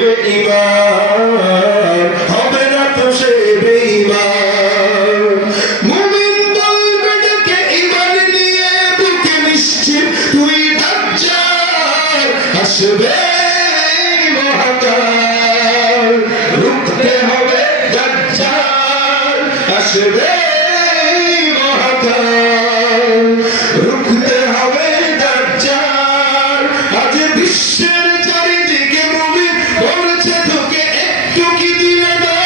বেঈমান, হবে না তো সে বেঈমান। মুমিন বলবে ডেকে ঈমান নিয়ে বুকে নিশ্চিত তুই দাজ্জাল আসবে মহাকাল, রুখতে হবে দাজ্জাল আসবে মহাকাল, রুখতে হবে দাজ্জাল। আজ বিশ্বের চারিদিকে মুমিন বলছে তোকে একটু কি দিলে না,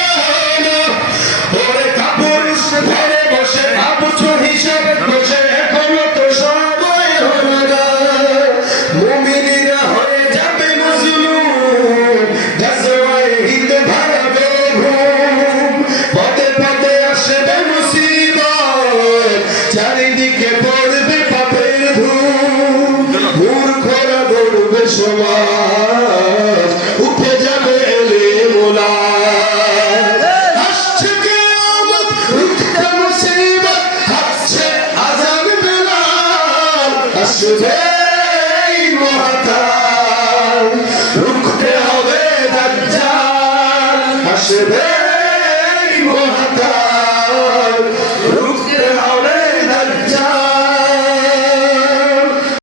ওরে কাপড় ঘরে বসে ভাবছো হিসাব বসে এখনো তো সময় হলো না। মুমিনেরা হয়ে যাবে মজলুম, গাজওয়ায়ে হিন্দ ভাঙবে ঘুম, পদে পদে আসবে মুসিবত, চারিদিকে পড়বে পাপের ধূম। মূর্খরা গড়বে সমাজ, উঠে যাবে এলেম ওলাদ। আসছে কিয়ামত, উঠবে মুসিবত, হাসছে আযান বেলাল, আসবে মহাকাল, রুখতে হবে দাজ্জাল আসবে